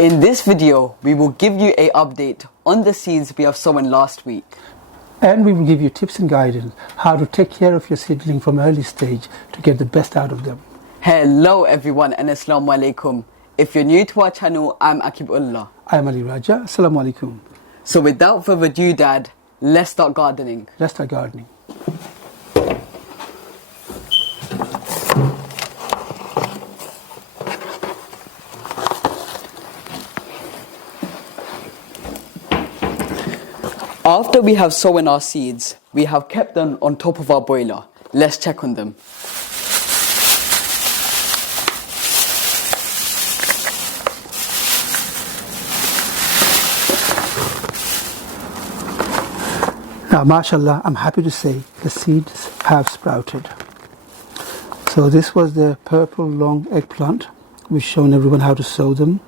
In this video, we will give you an update on the seeds we have sown last week. And we will give you tips and guidance how to take care of your seedling from early stage to get the best out of them. Hello everyone and Assalamu alaikum. If you're new to our channel, I'm Akibullah. I'm Ali Raja. Assalamu alaikum. So without further ado, Dad, let's start gardening. Let's start gardening. After we have sown our seeds, we have kept them on top of our boiler. Let's check on them. Now, mashallah, I'm happy to say the seeds have sprouted. So this was the purple long eggplant. We've shown everyone how to sow them.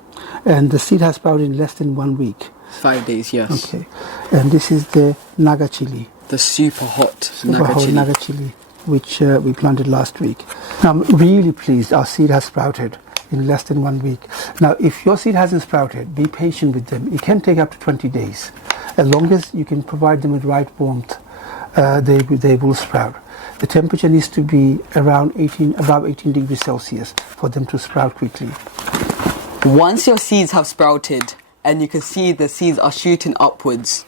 And the seed has sprouted in less than 1 week. 5 days, yes. Okay. And this is the Naga chili. The super hot Naga chili, which we planted last week. Now, I'm really pleased our seed has sprouted in less than 1 week. Now, if your seed hasn't sprouted, be patient with them. It can take up to 20 days. As long as you can provide them with right warmth, they will sprout. The temperature needs to be above 18 degrees Celsius for them to sprout quickly. Once your seeds have sprouted, and you can see the seeds are shooting upwards,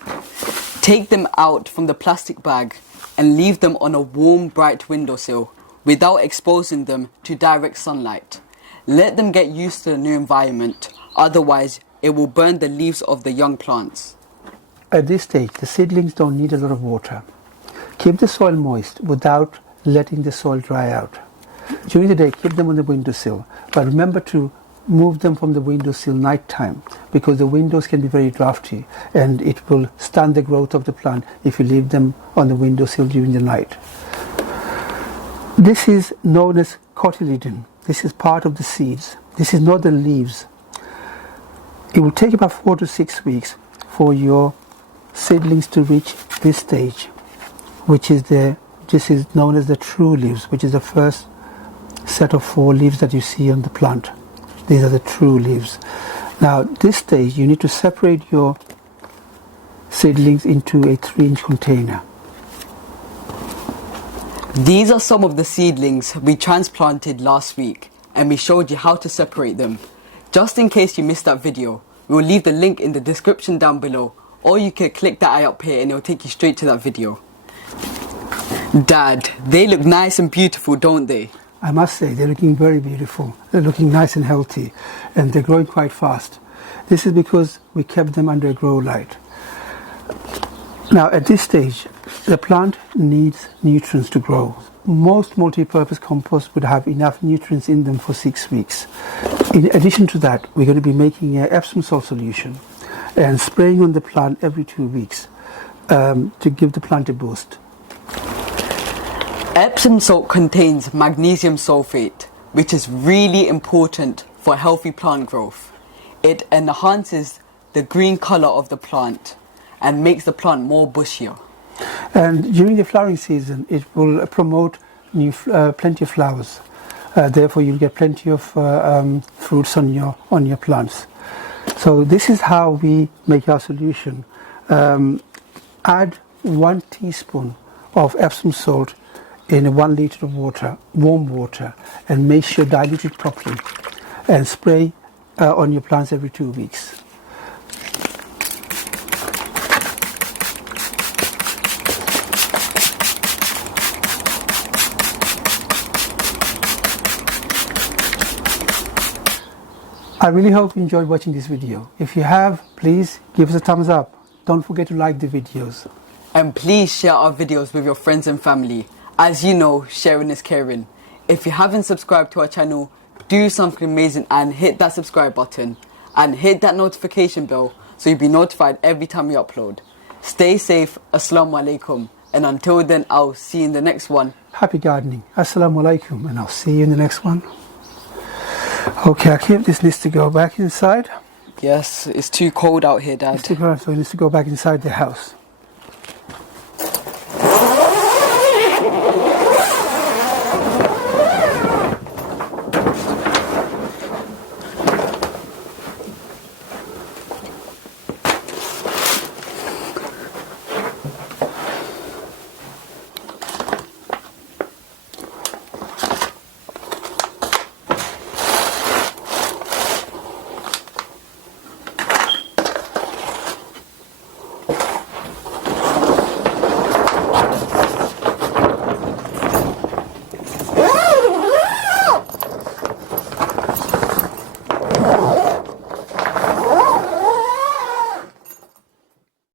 take them out from the plastic bag and leave them on a warm, bright windowsill without exposing them to direct sunlight. Let them get used to the new environment, otherwise it will burn the leaves of the young plants. At this stage, the seedlings don't need a lot of water. Keep the soil moist without letting the soil dry out. During the day, keep them on the windowsill, but remember to move them from the windowsill night time, because the windows can be very drafty and it will stunt the growth of the plant if you leave them on the windowsill during the night. This is known as cotyledon. This is part of the seeds. This is not the leaves. It will take about 4 to 6 weeks for your seedlings to reach this stage, this is known as the true leaves, which is the first set of 4 leaves that you see on the plant. These are the true leaves. Now, this stage, you need to separate your seedlings into a 3-inch container. These are some of the seedlings we transplanted last week, and we showed you how to separate them. Just in case you missed that video, we will leave the link in the description down below, or you can click that eye up here and it will take you straight to that video. Dad, they look nice and beautiful, don't they? I must say, they're looking very beautiful. They're looking nice and healthy, and they're growing quite fast. This is because we kept them under a grow light. Now, at this stage, the plant needs nutrients to grow. Most multi-purpose compost would have enough nutrients in them for 6 weeks. In addition to that, we're going to be making an Epsom salt solution and spraying on the plant every 2 weeks to give the plant a boost. Epsom salt contains magnesium sulfate, which is really important for healthy plant growth. It enhances the green color of the plant and makes the plant more bushier. And during the flowering season, it will promote plenty of flowers. Therefore, you'll get plenty of fruits on your plants. So this is how we make our solution. Add 1 teaspoon of Epsom salt in 1 liter of water, warm water, and make sure dilute it properly, and spray on your plants every 2 weeks. I really hope you enjoyed watching this video. If you have, please give us a thumbs up. Don't forget to like the videos. And please share our videos with your friends and family. As you know, sharing is caring. If you haven't subscribed to our channel, do something amazing and hit that subscribe button. And hit that notification bell so you'll be notified every time we upload. Stay safe, Assalamu alaikum. And until then, I'll see you in the next one. Happy gardening. Assalamu alaikum, and I'll see you in the next one. Okay, Akib, this needs to go back inside. Yes, it's too cold out here, Dad. It's too cold, so it needs to go back inside the house.